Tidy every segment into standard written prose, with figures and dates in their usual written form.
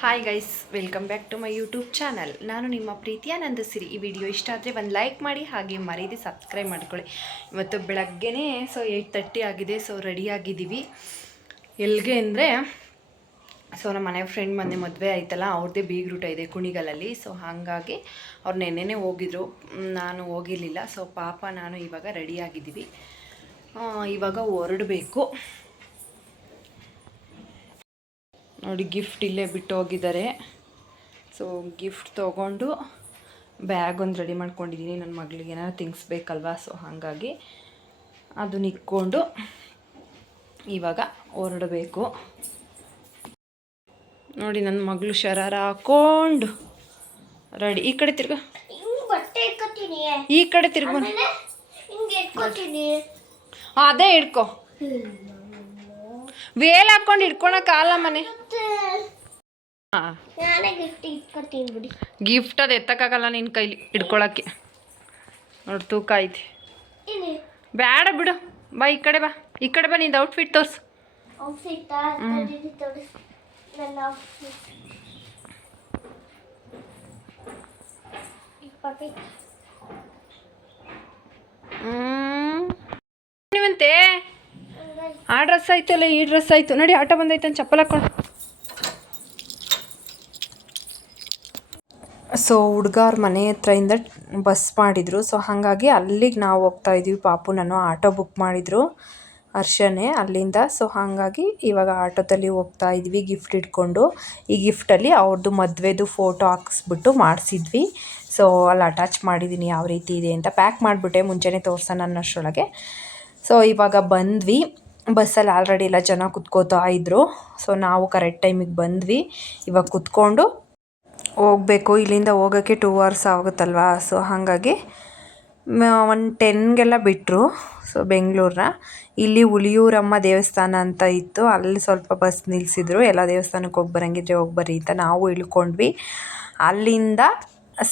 Hi guys, welcome back to my YouTube channel. ನಾನು ನಿಮ್ಮ ಪ್ರೀತಿಯ ನಂದಸಿರಿ. ಈ ವಿಡಿಯೋ ಇಷ್ಟ ಆದರೆ ಒಂದು ಲೈಕ್ ಮಾಡಿ, ಹಾಗೆ ಮರೀದೆ ಸಬ್ಸ್ಕ್ರೈಬ್ ಮಾಡ್ಕೊಳ್ಳಿ. ಇವತ್ತು ಬೆಳಗ್ಗೆನೇ 8:30 ಆಗಿದೆ. ರೆಡಿಯಾಗಿದ್ದೀವಿ. ಎಲ್ಲಿಗೆ ಅಂದರೆ ನಮ್ಮ ಮನೆ ಫ್ರೆಂಡ್ ಮೊನ್ನೆ ಮದುವೆ ಆಯ್ತಲ್ಲ, ಅವ್ರದ್ದೇ ಬೀಗ್ರೂಟ ಇದೆ ಕುಣಿಗಲಲ್ಲಿ. ಹಾಗಾಗಿ ಅವ್ರು ನೆನ್ನೆನೇ ಹೋಗಿದ್ರು, ನಾನು ಹೋಗಿರಲಿಲ್ಲ. ಪಾಪ ನಾನು ಇವಾಗ ರೆಡಿಯಾಗಿದ್ದೀವಿ. ಇವಾಗ ಹೊರಡಬೇಕು. ನೋಡಿ, ಗಿಫ್ಟ್ ಇಲ್ಲೇ ಬಿಟ್ಟು ಹೋಗಿದ್ದಾರೆ. ಗಿಫ್ಟ್ ತೊಗೊಂಡು ಬ್ಯಾಗ್ ಒಂದು ರೆಡಿ ಮಾಡ್ಕೊಂಡಿದ್ದೀನಿ. ನನ್ನ ಮಗಳಿಗೆ ಏನಾದ್ರು ಥಿಂಗ್ಸ್ ಬೇಕಲ್ವಾ, ಹಾಗಾಗಿ ಅದನ್ನ ಇಟ್ಕೊಂಡು ಇವಾಗ ಹೊರಡಬೇಕು. ನೋಡಿ, ನನ್ನ ಮಗಳು ಶರಾರ ಹಾಕ್ಕೊಂಡು ರೆಡಿ. ಈ ಕಡೆ ತಿರ್ಗ, ಈ ಕಡೆ ತಿರ್ಗ, ಅದೇ ಹಿಡ್ಕೊ. ವೇಲ್ ಹಾಕೊಂಡು ಹಿಡ್ಕೊಳಕ್ಕಾಗಲ್ಲ ಮನೆ. ಗಿಫ್ಟ್ ಅದು ಎತ್ತಕ್ಕಾಗಲ್ಲ ನಿನ್ನ ಕೈಲಿ ಹಿಡ್ಕೊಳಕ್ಕೆ. ನೋಡಿ, ತೂಕ ಐತಿ. ಬೇಡ ಬಿಡು, ಬಾ ಈ ಕಡೆ ಬಾ. ಈ ಕಡೆ ಬಾ, ನಿಂದು ಔಟ್ಫಿಟ್ ತೋರ್ಸು. ನೀವಂತೆ ಆ ಡ್ರೆಸ್ ಆಯ್ತಲ್ಲ, ಈ ಡ್ರೆಸ್ ಆಯ್ತು. ನೋಡಿ, ಆಟೋ ಬಂದೈತೆ ಅಂತ ಚಪ್ಪಲ್ ಹಾಕೊಂಡು. ಹುಡುಗಾರ ಮನೆ ಹತ್ರದಿಂದ ಬಸ್ ಮಾಡಿದರು. ಹಾಗಾಗಿ ಅಲ್ಲಿಗೆ ನಾವು ಹೋಗ್ತಾ ಇದ್ದೀವಿ. ಪಾಪು ನಾನು ಆಟೋ ಬುಕ್ ಮಾಡಿದರು, ಹರ್ಷನೇ ಅಲ್ಲಿಂದ. ಹಾಗಾಗಿ ಇವಾಗ ಆಟೋದಲ್ಲಿ ಹೋಗ್ತಾ ಇದ್ವಿ ಗಿಫ್ಟ್ ಇಟ್ಕೊಂಡು. ಈ ಗಿಫ್ಟಲ್ಲಿ ಅವ್ರದ್ದು ಮದುವೆದು ಫೋಟೋ ಹಾಕಿಸ್ಬಿಟ್ಟು ಮಾಡಿಸಿದ್ವಿ. ಅಲ್ಲಿ ಅಟ್ಯಾಚ್ ಮಾಡಿದ್ದೀನಿ ಯಾವ ರೀತಿ ಇದೆ ಅಂತ. ಪ್ಯಾಕ್ ಮಾಡಿಬಿಟ್ಟೆ ಮುಂಚೆನೇ ತೋರ್ಸೋಣ ಅನ್ನೋಷ್ಟರೊಳಗೆ. ಇವಾಗ ಬಂದ್ವಿ. ಬಸ್ಸಲ್ಲಿ ಆಲ್ರೆಡಿ ಎಲ್ಲ ಜನ ಕುತ್ಕೋತಾ ಇದ್ದರು. ನಾವು ಕರೆಕ್ಟ್ ಟೈಮಿಗೆ ಬಂದ್ವಿ. ಇವಾಗ ಕುತ್ಕೊಂಡು ಹೋಗಬೇಕು. ಇಲ್ಲಿಂದ ಹೋಗೋಕ್ಕೆ 2 hours ಆಗುತ್ತಲ್ವ. ಹಾಗಾಗಿ 1:10ಗೆಲ್ಲ ಬಿಟ್ಟರು. ಬೆಂಗಳೂರನ್ನ. ಇಲ್ಲಿ ಹುಲಿಯೂರಮ್ಮ ದೇವಸ್ಥಾನ ಅಂತ ಇತ್ತು, ಅಲ್ಲಿ ಸ್ವಲ್ಪ ಬಸ್ ನಿಲ್ಲಿಸಿದ್ರು. ಎಲ್ಲ ದೇವಸ್ಥಾನಕ್ಕೆ ಹೋಗಿ ಬರೋಂಗಿದ್ರೆ ಹೋಗಿ ಬರ್ರಿ ಅಂತ ನಾವು ಇಳ್ಕೊಂಡ್ವಿ. ಅಲ್ಲಿಂದ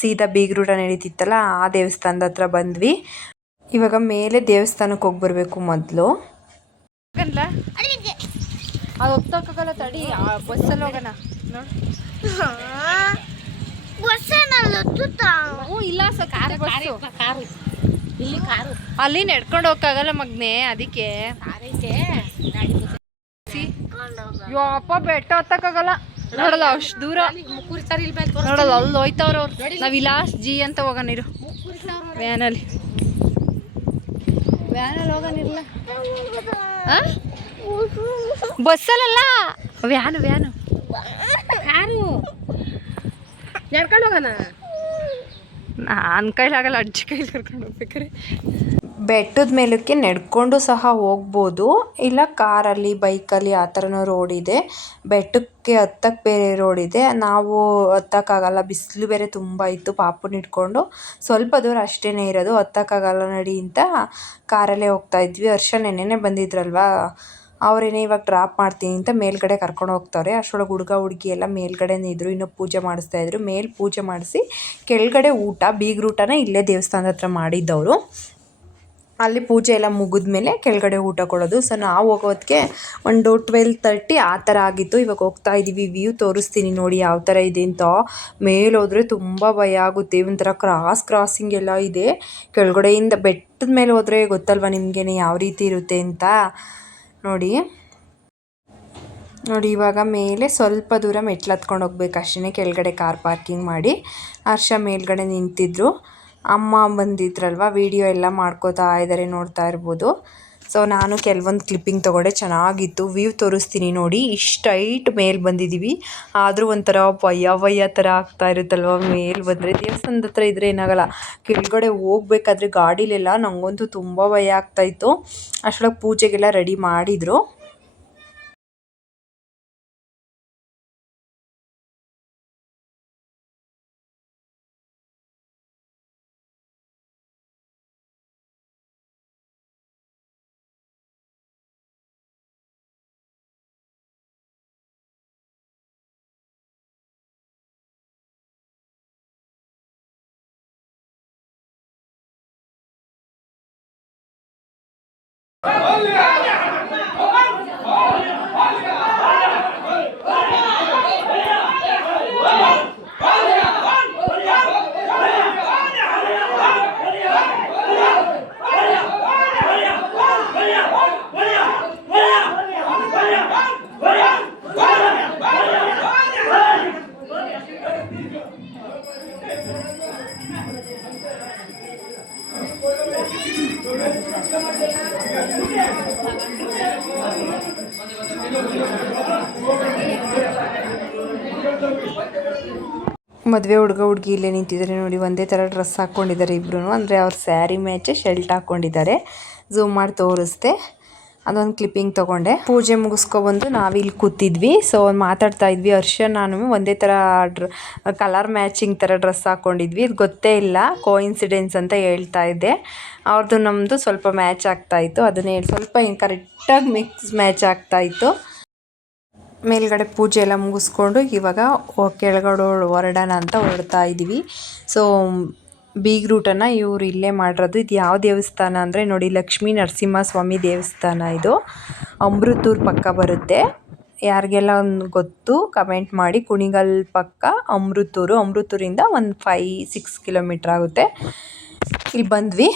ಸೀದಾ ಬೀಗ್ರೂಟ ನಡೀತಿತ್ತಲ್ಲ, ಆ ದೇವಸ್ಥಾನದ ಹತ್ರ ಬಂದ್ವಿ. ಇವಾಗ ಮೇಲೆ ದೇವಸ್ಥಾನಕ್ಕೆ ಹೋಗಿ ಬರಬೇಕು ಮೊದಲು. ಅದು ಹೋಗ್ತಕ್ಕಾಗಲ್ಲ, ತಡಿ, ಬಸ್ಸಲ್ಲಿ ಹೋಗೋಣ. ನೋಡಿ, ಇಲ್ಲ ಸರ್, ಕಾರು ಇಲ್ಲಿ, ಕಾರು ಅಲ್ಲಿ ನಡ್ಕೊಂಡು ಹೋಗಕ್ಕಾಗಲ್ಲ ಮಗ್ನೆ, ಅದಕ್ಕೆ ಯಪ್ಪ ಬೆಟ್ಟ ಹತ್ತಕ್ಕಾಗಲ್ಲ. ನೋಡಲ್ಲ ಅಷ್ಟು ದೂರ, ನೋಡಲ್ಲ ಅಲ್ಲಿ ಹೋಯ್ತವ್ರ ಅವ್ರು. ನಾವು ವಿಲಾಸ್ ಜಿ ಅಂತ ಹೋಗೋಣ ಇರು. ವ್ಯಾನಲ್ಲಿ ಹೋಗೋಣಿರಲ್ಲ, ಬಸ್ಸಲ್ಲ, ವ್ಯಾನು ಕಾರು ನಡ್ಕೊಂಡು ಹೋಗೋಣ. ನನ್ನ ಕೈಲಾಗಲ್ಲ, ಅಜ್ಜಿ ಕೈಲಿ ಕರ್ಕೊಂಡು ಹೋಗ್ಬೇಕಾರೆ. ಬೆಟ್ಟದ ಮೇಲಕ್ಕೆ ನಡ್ಕೊಂಡು ಸಹ ಹೋಗ್ಬೋದು, ಇಲ್ಲ ಕಾರಲ್ಲಿ ಬೈಕಲ್ಲಿ ಆ ಥರನೂ ರೋಡ್ ಇದೆ. ಬೆಟ್ಟಕ್ಕೆ ಹತ್ತಕ್ಕೆ ಬೇರೆ ರೋಡ್ ಇದೆ. ನಾವು ಹತ್ತಕ್ಕಾಗಲ್ಲ, ಬಿಸಿಲು ಬೇರೆ ತುಂಬ ಇತ್ತು. ಪಾಪುನ ಇಟ್ಕೊಂಡು ಸ್ವಲ್ಪ ದೂರ ಅಷ್ಟೇ ಇರೋದು, ಹತ್ತಕ್ಕಾಗಲ್ಲ ನಡಿ ಅಂತ ಕಾರಲ್ಲೇ ಹೋಗ್ತಾ ಇದ್ವಿ. ಹರ್ಷ ನೆನ್ನೆನೇ ಬಂದಿದ್ರಲ್ವಾ, ಅವರೇನೇ ಇವಾಗ ಡ್ರಾಪ್ ಮಾಡ್ತೀನಿ ಅಂತ ಮೇಲ್ಗಡೆ ಕರ್ಕೊಂಡು ಹೋಗ್ತಾರೆ. ಅಷ್ಟರೊಳಗೆ ಹುಡುಗ ಹುಡುಗಿ ಎಲ್ಲ ಮೇಲ್ಗಡೆನೇ ಇದ್ದರು, ಇನ್ನೂ ಪೂಜೆ ಮಾಡಿಸ್ತಾಯಿದ್ರು. ಪೂಜೆ ಮಾಡಿಸಿ ಕೆಳಗಡೆ ಊಟ, ಬೀಗ್ರೂಟನ ಇಲ್ಲೇ ದೇವಸ್ಥಾನದ ಹತ್ರ ಮಾಡಿದ್ದವರು. ಅಲ್ಲಿ ಪೂಜೆ ಎಲ್ಲ ಮುಗಿದ್ಮೇಲೆ ಕೆಳಗಡೆ ಊಟ ಕೊಡೋದು. ನಾವು ಹೋಗೋದಕ್ಕೆ ಒಂದು 12:30 ಆ ಥರ ಆಗಿತ್ತು. ಇವಾಗ ಹೋಗ್ತಾ ಇದ್ದೀವಿ. ವ್ಯೂ ತೋರಿಸ್ತೀನಿ ನೋಡಿ ಯಾವ ಥರ ಇದೆ ಅಂತ. ಮೇಲೆ ಹೋದರೆ ತುಂಬ ಭಯ ಆಗುತ್ತೆ, ಒಂಥರ ಕ್ರಾಸಿಂಗ್ ಎಲ್ಲ ಇದೆ. ಕೆಳಗಡೆಯಿಂದ ಬೆಟ್ಟದ ಮೇಲೆ ಹೋದರೆ ಗೊತ್ತಲ್ವ ನಿಮಗೇನೆ ಯಾವ ರೀತಿ ಇರುತ್ತೆ ಅಂತ. ನೋಡಿ, ಇವಾಗ ಮೇಲೆ ಸ್ವಲ್ಪ ದೂರ ಮೆಟ್ಲು ಹತ್ಕೊಂಡು ಹೋಗ್ಬೇಕು ಅಷ್ಟೇ. ಕೆಳಗಡೆ ಕಾರ್ ಪಾರ್ಕಿಂಗ್ ಮಾಡಿ ಹರ್ಷ ಮೇಲ್ಗಡೆ ನಿಂತಿದ್ರು. ಅಮ್ಮ ಬಂದಿದ್ರಲ್ವ, ವಿಡಿಯೋ ಎಲ್ಲ ಮಾಡ್ಕೋತಾ ಇದ್ದಾರೆ, ನೋಡ್ತಾ ಇರ್ಬೋದು. ನಾನು ಕೆಲವೊಂದು ಕ್ಲಿಪ್ಪಿಂಗ್ ತೊಗೊಂಡೆ, ಚೆನ್ನಾಗಿತ್ತು. ವ್ಯೂ ತೋರಿಸ್ತೀನಿ ನೋಡಿ. ಇಷ್ಟು ಹೈಟ್ ಮೇಲೆ ಬಂದಿದ್ದೀವಿ, ಆದರೂ ಒಂಥರ ಭಯ ಥರ ಆಗ್ತಾ ಇರುತ್ತಲ್ವ ಮೇಲೆ ಬಂದರೆ. ದೇವಸ್ಥಾನದ ಹತ್ರ ಇದ್ದರೆ ಏನಾಗಲ್ಲ, ಕೆಳಗಡೆ ಹೋಗ್ಬೇಕಾದ್ರೆ ಗಾಡೀಲೆಲ್ಲ ನನಗಂತೂ ತುಂಬ ಭಯ ಆಗ್ತಾಯಿತ್ತು. ಅಷ್ಟರೊಳಗೆ ಪೂಜೆಗೆಲ್ಲ ರೆಡಿ ಮಾಡಿದರು. ಮದುವೆ ಹುಡುಗ ಹುಡುಗಿ ಇಲ್ಲೇ ನಿಂತಿದ್ದಾರೆ ನೋಡಿ. ಒಂದೇ ಥರ ಡ್ರೆಸ್ ಹಾಕ್ಕೊಂಡಿದ್ದಾರೆ ಇಬ್ರು. ಅಂದರೆ ಅವ್ರ ಸ್ಯಾರಿ ಮ್ಯಾಚೆ ಶರ್ಟ್ ಹಾಕ್ಕೊಂಡಿದ್ದಾರೆ. ಝೂಮ್ ಮಾಡಿ ತೋರಿಸ್ದೆ, ಅದೊಂದು ಕ್ಲಿಪ್ಪಿಂಗ್ ತೊಗೊಂಡೆ. ಪೂಜೆ ಮುಗಿಸ್ಕೊಬಂದು ನಾವಿಲ್ಲಿ ಕೂತಿದ್ವಿ. ಸೊ ಮಾತಾಡ್ತಾ ಇದ್ವಿ. ಹರ್ಷ ನಾನು ಒಂದೇ ಥರ ಕಲರ್ ಮ್ಯಾಚಿಂಗ್ ಥರ ಡ್ರೆಸ್ ಹಾಕ್ಕೊಂಡಿದ್ವಿ. ಇದು ಗೊತ್ತೇ ಇಲ್ಲ, ಕೋಇನ್ಸಿಡೆನ್ಸ್ ಅಂತ ಹೇಳ್ತಾ ಇದ್ದೆ. ಅವ್ರದ್ದು ನಮ್ಮದು ಸ್ವಲ್ಪ ಮ್ಯಾಚ್ ಆಗ್ತಾಯಿತ್ತು. ಅದನ್ನೇ ಸ್ವಲ್ಪ ಕರೆಕ್ಟಾಗಿ ಮ್ಯಾಚ್ ಆಗ್ತಾಯಿತ್ತು. ಮೇಲ್ಗಡೆ ಪೂಜೆ ಎಲ್ಲ ಮುಗಿಸ್ಕೊಂಡು ಇವಾಗ ಕೆಳಗಡೆ ಹೊರಡೋಣ ಅಂತ ಹೊರಡ್ತಾ ಇದ್ದೀವಿ. ಸೊ ಬೀಗ್ರೂಟನ್ನು ಇವರು ಇಲ್ಲೇ ಮಾಡಿರೋದು. ಇದು ಯಾವ ದೇವಸ್ಥಾನ ಅಂದರೆ ನೋಡಿ, ಲಕ್ಷ್ಮೀ ನರಸಿಂಹಸ್ವಾಮಿ ದೇವಸ್ಥಾನ. ಇದು ಅಮೃತೂರು ಪಕ್ಕ ಬರುತ್ತೆ. ಯಾರಿಗೆಲ್ಲ ಒಂದು ಗೊತ್ತು ಕಮೆಂಟ್ ಮಾಡಿ. ಕುಣಿಗಲ್ ಪಕ್ಕ ಅಮೃತೂರಿಂದ ಒಂದು 5-6 ಕಿಲೋಮೀಟ್ರ್ ಆಗುತ್ತೆ. ಇಲ್ಲಿ ಬಂದ್ವಿ,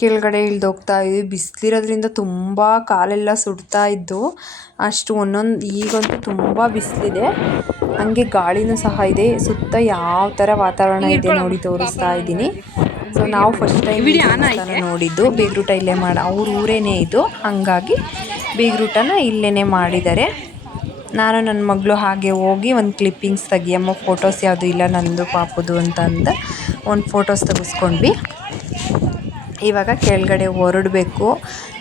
ಕೆಳಗಡೆ ಇಳ್ದು ಹೋಗ್ತಾ ಇದ್ವಿ. ಬಿಸಿಲಿರೋದ್ರಿಂದ ತುಂಬ ಕಾಲೆಲ್ಲ ಸುಡ್ತಾ ಇದ್ದು ಅಷ್ಟು. ಈಗಂತೂ ತುಂಬ ಬಿಸಿಲಿದೆ, ಹಂಗೆ ಗಾಳಿನೂ ಸಹ ಇದೆ. ಸುತ್ತ ಯಾವ ಥರ ವಾತಾವರಣ ಇದೆ ನೋಡಿ ತೋರಿಸ್ತಾ ಇದ್ದೀನಿ. ಸೊ ನಾವು ಫಸ್ಟ್ ಟೈಮ್ ನೋಡಿದ್ದು ಬೀಗ್ರೂಟ ಇಲ್ಲೇ ಅವ್ರ ಊರೇನೇ ಇದು, ಹಂಗಾಗಿ ಬೀಗ್ರೂಟನ ಇಲ್ಲೇ ಮಾಡಿದ್ದಾರೆ. ನಾನು ನನ್ನ ಮಗಳು ಹಾಗೆ ಹೋಗಿ ಒಂದು ಕ್ಲಿಪ್ಪಿಂಗ್ಸ್ ತೆಗಿಯಮ್ಮ, ಫೋಟೋಸ್ ಯಾವುದು ಇಲ್ಲ ನಂದು ಪಾಪುದು ಅಂತ ಒಂದು ಫೋಟೋಸ್ ತೆಗೆಸ್ಕೊಂಡ್ವಿ. ಇವಾಗ ಕೆಳಗಡೆ ಹೊರಡಬೇಕು.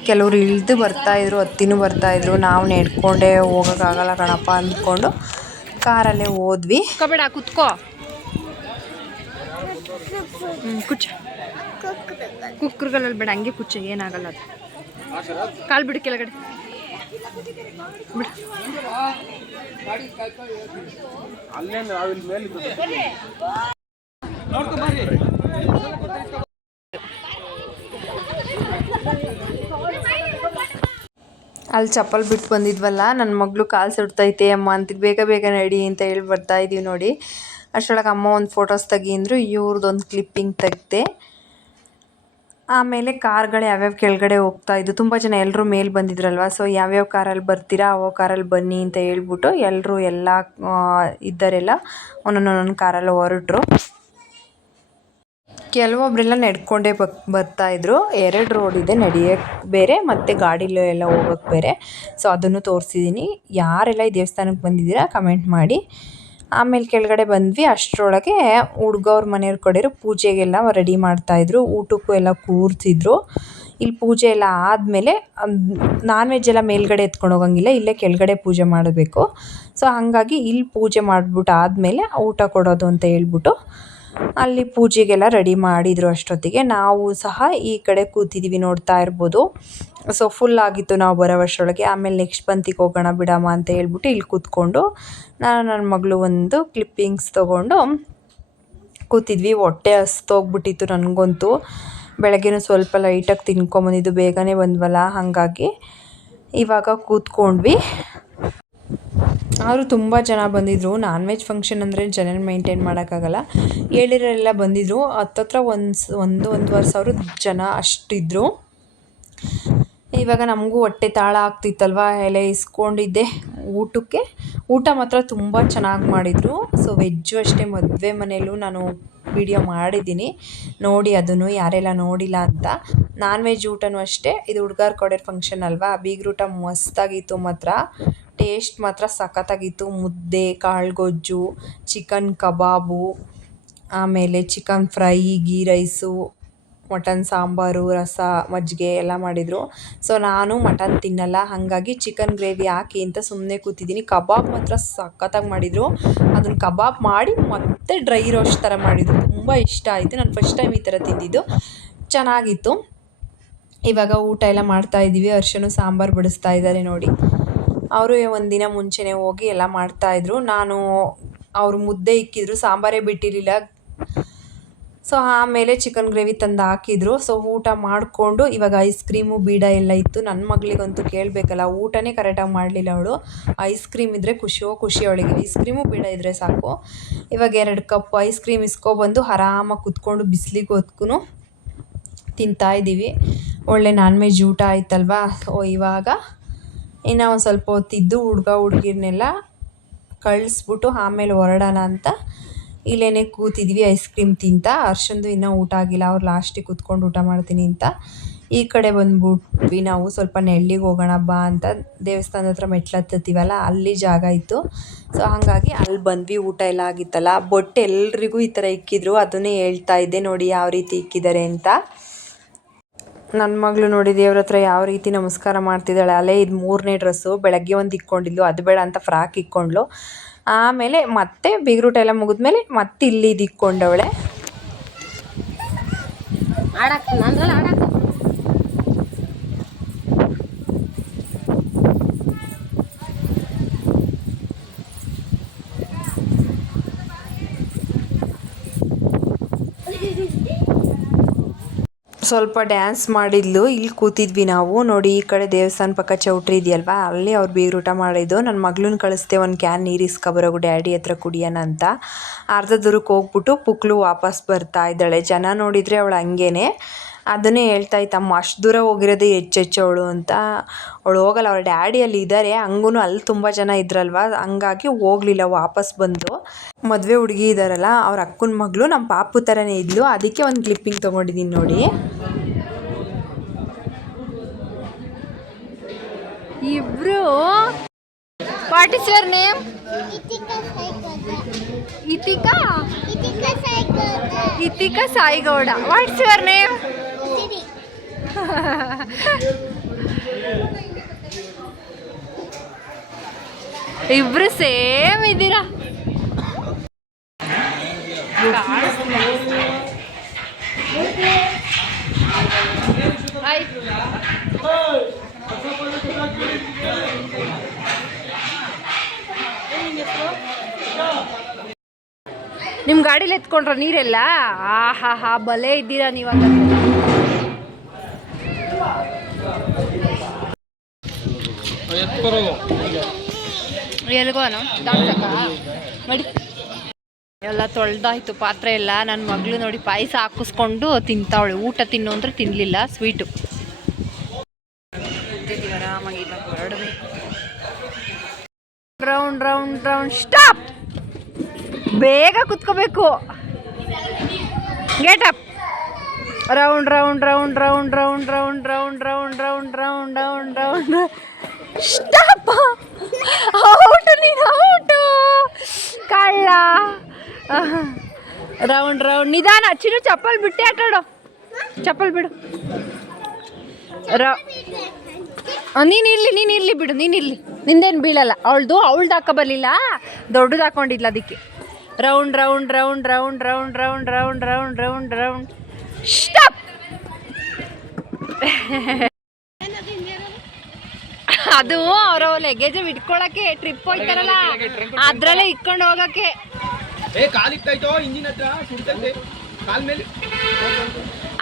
ಕೆಲವರು ಇಳಿದು ಬರ್ತಾಯಿದ್ರು, ಹತ್ತಿನೂ ಬರ್ತಾಯಿದ್ರು. ನಾವು ನೆಡ್ಕೊಂಡೇ ಹೋಗೋಕ್ಕಾಗಲ್ಲ ಕಣಪ್ಪ ಅಂದ್ಕೊಂಡು ಕಾರಲ್ಲೇ ಹೋದ್ವಿ. ಕಬೇಡ ಕುತ್ಕೋ, ಕುಚ್ಚ ಕುಕ್ಕರ್ಗಳಲ್ಲಿ ಬೇಡ, ಹಂಗೆ ಕುಚ್ಚ, ಏನಾಗಲ್ಲ ಅದು. ಕಾಲು ಬಿಡು ಕೆಳಗಡೆ ಬಿಡು. ಅಲ್ಲಿ ಚಪ್ಪಲ್ ಬಿಟ್ಟು ಬಂದಿದ್ವಲ್ಲ, ನನ್ನ ಮಗಳು ಕಾಲು ಸುಡ್ತೈತೆ ಅಮ್ಮ ಅಂತ ಬೇಗ ಬೇಗ ನಡಿ ಅಂತ ಹೇಳಿ ಬರ್ತಾಯಿದ್ದೀವಿ ನೋಡಿ. ಅಷ್ಟರೊಳಗೆ ಅಮ್ಮ ಒಂದು ಫೋಟೋಸ್ ತೆಗಿಂದ್ರು, ಇವ್ರದ್ದೊಂದು ಕ್ಲಿಪ್ಪಿಂಗ್ ತೆಗ್ದೆ. ಆಮೇಲೆ ಕಾರ್ಗಳು ಯಾವ್ಯಾವ ಕೆಳಗಡೆ ಹೋಗ್ತಾಯಿದ್ದು, ತುಂಬ ಜನ ಎಲ್ಲರೂ ಮೇಲೆ ಬಂದಿದ್ರಲ್ವ. ಸೊ ಯಾವ್ಯಾವ ಕಾರಲ್ಲಿ ಬರ್ತೀರಾ ಅವ ಕಾರಲ್ಲಿ ಬನ್ನಿ ಅಂತ ಹೇಳ್ಬಿಟ್ಟು ಎಲ್ಲರೂ ಎಲ್ಲ ಇದ್ದರೆಲ್ಲ ಒಂದೊಂದೊಂದೊಂದು ಕಾರಲ್ಲಿ ಹೊರಟ್ರು. ಕೆಲವೊಬ್ಬರೆಲ್ಲ ನಡ್ಕೊಂಡೇ ಬರ್ತಾಯಿದ್ರು. 2 ರೋಡ್ ಇದೆ, ನಡೆಯೋಕ್ಕೆ ಬೇರೆ ಮತ್ತು ಗಾಡೀಲಿ ಎಲ್ಲ ಹೋಗೋಕ್ಕೆ ಬೇರೆ. ಸೊ ಅದನ್ನು ತೋರಿಸಿದ್ದೀನಿ. ಯಾರೆಲ್ಲ ಈ ದೇವಸ್ಥಾನಕ್ಕೆ ಬಂದಿದ್ದೀರಾ ಕಮೆಂಟ್ ಮಾಡಿ. ಆಮೇಲೆ ಕೆಳಗಡೆ ಬಂದ್ವಿ. ಅಷ್ಟರೊಳಗೆ ಹುಡುಗವ್ರ ಮನೆಯವ್ರ ಕಡೆಯವರು ಪೂಜೆಗೆಲ್ಲ ರೆಡಿ ಮಾಡ್ತಾಯಿದ್ರು, ಊಟಕ್ಕೂ ಎಲ್ಲ ಕೂರ್ತಿದ್ರು. ಇಲ್ಲಿ ಪೂಜೆ ಎಲ್ಲ ಆದಮೇಲೆ ನಾನ್ ವೆಜ್ ಎಲ್ಲ ಮೇಲ್ಗಡೆ ಎತ್ಕೊಂಡು ಹೋಗಂಗಿಲ್ಲ, ಇಲ್ಲೇ ಕೆಳಗಡೆ ಪೂಜೆ ಮಾಡಬೇಕು. ಸೊ ಹಾಗಾಗಿ ಇಲ್ಲಿ ಪೂಜೆ ಮಾಡಿಬಿಟ್ಟು ಆದಮೇಲೆ ಊಟ ಕೊಡೋದು ಅಂತ ಹೇಳ್ಬಿಟ್ಟು ಅಲ್ಲಿ ಪೂಜೆಗೆಲ್ಲ ರೆಡಿ ಮಾಡಿದರು. ಅಷ್ಟೊತ್ತಿಗೆ ನಾವು ಸಹ ಈ ಕಡೆ ಕೂತಿದ್ದೀವಿ, ನೋಡ್ತಾ ಇರ್ಬೋದು. ಸೊ ಫುಲ್ ಆಗಿತ್ತು ನಾವು ಬರೋ ವರ್ಷದೊಳಗೆ. ಆಮೇಲೆ ನೆಕ್ಸ್ಟ್ ಪಂತಿಗೆ ಹೋಗೋಣ ಬಿಡಮ್ಮ ಅಂತ ಹೇಳ್ಬಿಟ್ಟು ಇಲ್ಲಿ ಕೂತ್ಕೊಂಡು ನಾನು ನನ್ನ ಮಗಳು ಒಂದು ಕ್ಲಿಪ್ಪಿಂಗ್ಸ್ ತೊಗೊಂಡು ಕೂತಿದ್ವಿ. ಹೊಟ್ಟೆ ಹಸ್ತೋಗ್ಬಿಟ್ಟಿತ್ತು ನನಗಂತೂ. ಬೆಳಗ್ಗೆನೂ ಸ್ವಲ್ಪ ಲೈಟಾಗಿ ತಿನ್ಕೊಂಬಂದಿದ್ದು, ಬೇಗನೆ ಬಂದ್ವಲ್ಲ, ಹಾಗಾಗಿ ಇವಾಗ ಕೂತ್ಕೊಂಡ್ವಿ. ಅವರು ತುಂಬ ಜನ ಬಂದಿದ್ದರು. ನಾನ್ ವೆಜ್ ಫಂಕ್ಷನ್ ಅಂದರೆ ಜನ ಮೇಂಟೈನ್ ಮಾಡೋಕ್ಕಾಗಲ್ಲ. ಹೇಳಿರೋರೆಲ್ಲ ಬಂದಿದ್ದರು. ಹತ್ತತ್ರ 1-1.5 ಸಾವಿರ ಜನ ಅಷ್ಟಿದ್ದರು. ಇವಾಗ ನಮಗೂ ಹೊಟ್ಟೆ ತಾಳ ಆಗ್ತಿತ್ತಲ್ವ, ಎಲೆ ಇಸ್ಕೊಂಡಿದ್ದೆ ಊಟಕ್ಕೆ. ಊಟ ಮಾತ್ರ ತುಂಬ ಚೆನ್ನಾಗಿ ಮಾಡಿದರು. ಸೊ ವೆಜ್ಜು ಅಷ್ಟೇ. ಮದುವೆ ಮನೆಯಲ್ಲೂ ನಾನು ವಿಡಿಯೋ ಮಾಡಿದ್ದೀನಿ, ನೋಡಿ ಅದನ್ನು ಯಾರೆಲ್ಲ ನೋಡಿಲ್ಲ ಅಂತ. ನಾನ್ ವೆಜ್ ಊಟನೂ ಅಷ್ಟೇ. ಇದು ಹುಡುಗರ ಕಡೆ ಫಂಕ್ಷನ್ ಅಲ್ವಾ. ಬೀಗ್ರೂಟ ಮಸ್ತಾಗಿತ್ತು ಮಾತ್ರ, ಟೇಸ್ಟ್ ಮಾತ್ರ ಸಖತ್ತಾಗಿತ್ತು. ಮುದ್ದೆ, ಕಾಳುಗೊಜ್ಜು, ಚಿಕನ್ ಕಬಾಬು, ಆಮೇಲೆ chicken fry, ghee rice, mutton sambar, ರಸ, ಮಜ್ಜಿಗೆ ಎಲ್ಲ ಮಾಡಿದರು. ಸೊ ನಾನು ಮಟನ್ ತಿನ್ನಲ್ಲ, ಹಾಗಾಗಿ ಚಿಕನ್ ಗ್ರೇವಿ ಹಾಕಿ ಅಂತ ಸುಮ್ಮನೆ ಕೂತಿದ್ದೀನಿ. ಕಬಾಬ್ ಮಾತ್ರ ಸಖತ್ತಾಗಿ ಮಾಡಿದರು. ಅದನ್ನು ಕಬಾಬ್ ಮಾಡಿ ಮತ್ತೆ ಡ್ರೈ ರೋಸ್ಟ್ ಥರ ಮಾಡಿದರು. ತುಂಬ ಇಷ್ಟ ಆಯಿತು. ನಾನು ಫಸ್ಟ್ ಟೈಮ್ ಈ ಥರ ತಿಂದಿದ್ದು, ಚೆನ್ನಾಗಿತ್ತು. ಇವಾಗ ಊಟ ಎಲ್ಲ ಮಾಡ್ತಾಯಿದ್ದೀವಿ. ಹರ್ಷನು ಸಾಂಬಾರು ಬಡಿಸ್ತಾ ಇದ್ದಾರೆ ನೋಡಿ. ಅವರು ಒಂದಿನ ಮುಂಚೆನೇ ಹೋಗಿ ಎಲ್ಲ ಮಾಡ್ತಾಯಿದ್ರು. ಅವರು ಮುದ್ದೆ ಇಕ್ಕಿದ್ರು, ಸಾಂಬಾರೇ ಬಿಟ್ಟಿರಲಿಲ್ಲ. ಸೊ ಆಮೇಲೆ ಚಿಕನ್ ಗ್ರೇವಿ ತಂದು ಹಾಕಿದ್ರು. ಸೊ ಊಟ ಮಾಡಿಕೊಂಡು ಇವಾಗ ಐಸ್ ಕ್ರೀಮು ಬೀಡ ಎಲ್ಲ ಇತ್ತು. ನನ್ನ ಮಗಳಿಗಂತೂ ಕೇಳಬೇಕಲ್ಲ, ಊಟನೇ ಕರೆಕ್ಟಾಗಿ ಮಾಡಲಿಲ್ಲ ಅವಳು. ಐಸ್ ಕ್ರೀಮ್ ಇದ್ದರೆ ಖುಷಿ ಅವಳಿಗೆ. ಐಸ್ ಕ್ರೀಮು ಬೀಡ ಇದ್ದರೆ ಸಾಕು. ಇವಾಗ 2 ಕಪ್ ಐಸ್ ಕ್ರೀಮ್ ಇಸ್ಕೊಬಂದು ಆರಾಮಾಗಿ ಕುತ್ಕೊಂಡು ಬಿಸಿಲಿಗೆ ಹೊತ್ಗೂ ತಿಂತಾಯಿದ್ದೀವಿ. ಒಳ್ಳೆ ನಾನ್ ವೆಜ್ ಊಟ ಆಯ್ತಲ್ವಾ. ಇವಾಗ ಇನ್ನು ಒಂದು ಸ್ವಲ್ಪ ಹೊತ್ತಿದ್ದು ಹುಡುಗ ಹುಡುಗಿರ್ನೆಲ್ಲ ಕಳಿಸ್ಬಿಟ್ಟು ಆಮೇಲೆ ಹೊರಡೋಣ ಅಂತ ಇಲ್ಲೇ ಕೂತಿದ್ವಿ ಐಸ್ ಕ್ರೀಮ್ ತಿಂತ. ಹರ್ಷಂದು ಇನ್ನೂ ಊಟ ಆಗಿಲ್ಲ, ಅವ್ರು ಲಾಸ್ಟಿಗೆ ಕೂತ್ಕೊಂಡು ಊಟ ಮಾಡ್ತೀನಿ ಅಂತ. ಈ ಕಡೆ ಬಂದ್ಬಿಟ್ವಿ ನಾವು ಸ್ವಲ್ಪ ನೆಳ್ಳಿಗೆ ಹೋಗೋಣ ಬಾ ಅಂತ. ದೇವಸ್ಥಾನದ ಹತ್ರ ಮೆಟ್ಲು ಹತ್ತತ್ತೀವಲ್ಲ ಅಲ್ಲಿ ಜಾಗ ಇತ್ತು. ಸೊ ಹಾಗಾಗಿ ಅಲ್ಲಿ ಬಂದ್ವಿ. ಊಟ ಎಲ್ಲ ಆಗಿತ್ತಲ್ಲ, ಬೊಟ್ಟೆ ಎಲ್ರಿಗೂ ಈ ಥರ ಇಕ್ಕಿದ್ರು. ಅದನ್ನೇ ಹೇಳ್ತಾ ಇದ್ದೆ ನೋಡಿ ಯಾವ ರೀತಿ ಇಕ್ಕಿದ್ದಾರೆ ಅಂತ. ನನ್ನ ಮಗಳು ನೋಡಿ ದೇವ್ರ ಹತ್ರ ಯಾವ ರೀತಿ ನಮಸ್ಕಾರ ಮಾಡ್ತಿದ್ದಾಳೆ. ಅಲ್ಲೇ ಇದು 3ನೇ ಡ್ರೆಸ್ಸು. ಬೆಳಗ್ಗೆ ಒಂದು ಇಕ್ಕೊಂಡಿದ್ಲು, ಅದು ಬೇಡ ಅಂತ ಫ್ರಾಕ್ ಇಕ್ಕೊಂಡ್ಲು. ಆಮೇಲೆ ಮತ್ತೆ ಬೀಗ್ರೂಟ ಎಲ್ಲ ಮುಗಿದ್ಮೇಲೆ ಮತ್ತೆ ಇಲ್ಲಿ ಇದು ಇಕ್ಕೊಂಡವಳೆ. ಸ್ವಲ್ಪ ಡ್ಯಾನ್ಸ್ ಮಾಡಿದ್ಲು. ಇಲ್ಲಿ ಕೂತಿದ್ವಿ ನಾವು ನೋಡಿ. ಈ ಕಡೆ ದೇವಸ್ಥಾನ ಪಕ್ಕ ಚೌಟ್ರಿ ಇದೆಯಲ್ವಾ, ಅಲ್ಲಿ ಅವ್ರು ಬೀಗ್ರೂಟ ಮಾಡಿದ್ದು. ನನ್ನ ಮಗಳನ್ನ ಕಳಿಸ್ದೆ ಒಂದು ಕ್ಯಾನ್ ನೀರು ಇಸ್ಕೊಬರೋಗು ಡ್ಯಾಡಿ ಹತ್ರ ಕುಡಿಯೋಣ ಅಂತ. ಅರ್ಧ ದೂರಕ್ಕೆ ಹೋಗ್ಬಿಟ್ಟು ಪುಕ್ಲು ವಾಪಸ್ ಬರ್ತಾ ಇದ್ದಾಳೆ. ಜನ ನೋಡಿದರೆ ಅವಳು ಹಂಗೇನೆ. ಅದನ್ನೇ ಹೇಳ್ತಾ ಇತ್ತಮ್ಮ, ಅಷ್ಟು ದೂರ ಹೋಗಿರೋದೇ ಹೆಚ್ಚೆಚ್ಚು ಅವಳು ಅಂತ. ಅವಳು ಹೋಗಲ್ಲ, ಅವ್ರ ಡ್ಯಾಡಿ ಅಲ್ಲಿ ಇದ್ದಾರೆ. ಹಂಗೂ ಅಲ್ಲಿ ತುಂಬ ಜನ ಇದ್ರಲ್ವ, ಹಂಗಾಗಿ ಹೋಗಲಿಲ್ಲ, ವಾಪಸ್ ಬಂದು. ಮದುವೆ ಹುಡುಗಿ ಇದ್ದಾರಲ್ಲ, ಅವ್ರ ಅಕ್ಕನ ಮಗಳು ನಮ್ಮ ಪಾಪು ಥರನೇ ಇದ್ಲು. ಅದಕ್ಕೆ ಒಂದು ಕ್ಲಿಪ್ಪಿಂಗ್ ತೊಗೊಂಡಿದ್ದೀನಿ ನೋಡಿ. ಇಬ್ರು what is your name? Itika Sai Gowda. What's your name? ಇಬ್ರು ಸೇಮ್ ಇದ್ದೀರಾ. ನಿಮ್ಮ ಗಾಡೀಲಿ ಎತ್ಕೊಂಡ್ರ ನೀರೆಲ್ಲ? ಹಾ ಹಾ ಬಲೆ ಇದ್ದೀರಾ ನೀವಾಗ. ಎಲ್ಗೋನು ಮಾಡಿ ಎಲ್ಲ ತೊಳ್ದಾಯ್ತು ಪಾತ್ರೆ ಎಲ್ಲ. ನನ್ನ ಮಗಳು ನೋಡಿ ಪಾಯಸ ಹಾಕಿಸ್ಕೊಂಡು ತಿಂತಾವಳೆ. ಊಟ ತಿನ್ನು ಅಂದರೆ ತಿನ್ನಲಿಲ್ಲ, ಸ್ವೀಟು. ಆರಾಮಾಗಿ ಹೊರಡಬೇಕು. Round round round stop. ಬೇಗ ಕುತ್ಕೋಬೇಕು. Get up. Round round round round round round round round round round round round stop. Out, ನೀನು ಔಟು ಕಳ್ಳ. ರೌಂಡ್ ರೌಂಡ್ ನಿಧಾನ. ಚಿನ್ನು ಚಪ್ಪಲ್ ಬಿಟ್ಟೆ ಆಟಾಡು. ಚಪ್ಪಲ್ ಬಿಡು. ನೀನು ಇರ್ಲಿ ಬಿಡು. ನಿಂದೇನು ಬೀಳಲ್ಲ. ಅವಳ್ದು ಹಾಕ ಬರಲಿಲ್ಲ, ದೊಡ್ಡದು ಹಾಕೊಂಡಿಲ್ಲ ಅದಕ್ಕೆ. Round round round round round round round round round round stop. ಅದು ಅವ್ರ ಲಗೇಜ್ ಇಟ್ಕೊಳಕ್ಕೆ ಟ್ರಿಪ್ ಹೋಯ್ತಾರಲ್ಲ, ಅದ್ರಲ್ಲೇ ಇಟ್ಕೊಂಡು ಹೋಗಕ್ಕೆ.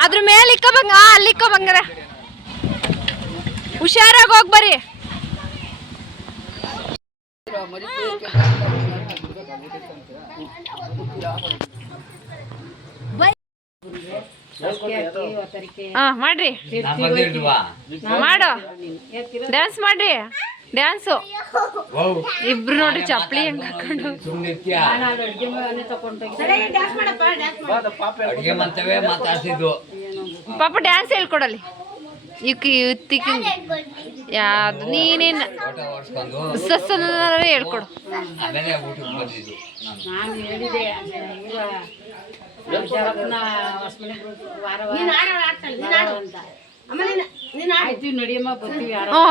ಅದ್ರ ಮೇಲೆ ಇಕ್ಕೋಬಂಗ, ಅಲ್ಲಿ ಇಕ್ಕೋಬಂಗಾರ. ಹುಷಾರಾಗಿ ಹೋಗಿ ಬರ್ರಿ. ಮಾಡ್ರಿ, ಮಾಡು, ಡ್ಯಾನ್ಸ್ ಮಾಡ್ರಿ. ಡ್ಯಾನ್ಸು ಇಬ್ರು ನೋಡ್ರಿ ಚಪ್ಪಲಿ ಹೆಂಗ್ ಹಾಕೊಂಡು. ಪಾಪ ಡ್ಯಾನ್ಸ್ ಹೇಳ್ಕೊಡಲಿ. ಯಾವ್ದು ನೀನೇನು ಹೇಳ್ಕೊಡು.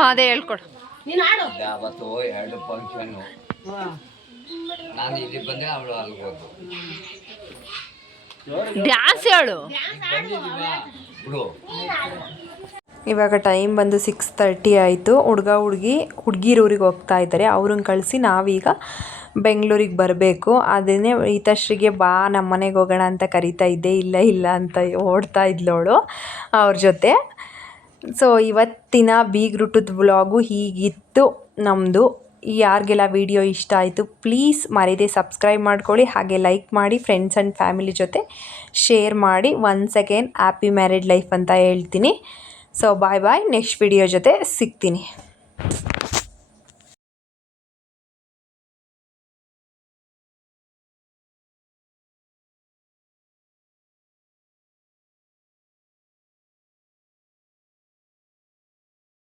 ಅದೇ ಹೇಳ್ಕೊಡು. ಡ್ಯಾನ್ಸ್ ಹೇಳು. ಇವಾಗ ಟೈಮ್ ಬಂದು 6:30 ಆಯಿತು. ಹುಡುಗಿರೂರಿಗೆ ಹೋಗ್ತಾ ಇದ್ದಾರೆ. ಅವ್ರನ್ನ ಕಳಿಸಿ ನಾವೀಗ ಬೆಂಗಳೂರಿಗೆ ಬರಬೇಕು. ಅದನ್ನೇ ಈತಶ್ರೀಗೆ ಬಾ ನಮ್ಮ ಮನೆಗೆ ಹೋಗೋಣ ಅಂತ ಕರಿತಾ ಇದ್ದೆ. ಇಲ್ಲ ಅಂತ ಓಡ್ತಾ ಇದ್ಲವಳು ಅವ್ರ ಜೊತೆ. ಸೊ ಇವತ್ತಿನ ಬೀಗ್ರೂಟದ ವ್ಲಾಗು ಹೀಗಿತ್ತು ನಮ್ಮದು. ಯಾರಿಗೆಲ್ಲ ವಿಡಿಯೋ ಇಷ್ಟ ಆಯಿತು ಪ್ಲೀಸ್ ಮರೀದೆ ಸಬ್ಸ್ಕ್ರೈಬ್ ಮಾಡ್ಕೊಳ್ಳಿ. ಹಾಗೆ ಲೈಕ್ ಮಾಡಿ, ಫ್ರೆಂಡ್ಸ್ ಆ್ಯಂಡ್ ಫ್ಯಾಮಿಲಿ ಜೊತೆ ಶೇರ್ ಮಾಡಿ. Once again happy married life ಅಂತ ಹೇಳ್ತೀನಿ. So bye. ನೆಕ್ಸ್ಟ್ ವಿಡಿಯೋ ಜೊತೆ ಸಿಗ್ತೀನಿ.